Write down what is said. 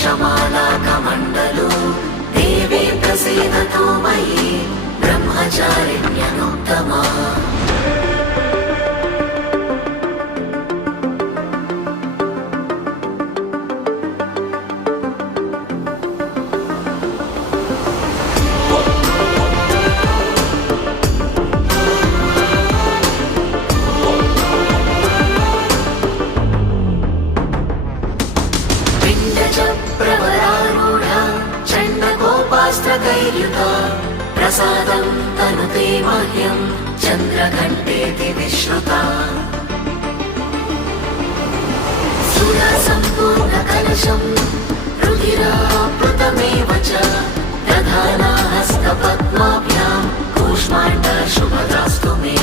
वर्षमालाकमण्डलो देवी प्रसीदतु मयि ब्रह्मचारिण्यनुत्तमा। प्रवरारूढा चण्डकोपास्त्रकैर्युता प्रसादं तनुते मह्यं चन्द्रघण्टेति विश्रुता। सुरसम्पूर्णकलशं रुधिराप्लुतमेव च दधाना हस्तपद्माभ्यां कूष्माण्ड शुभदास्तु मे।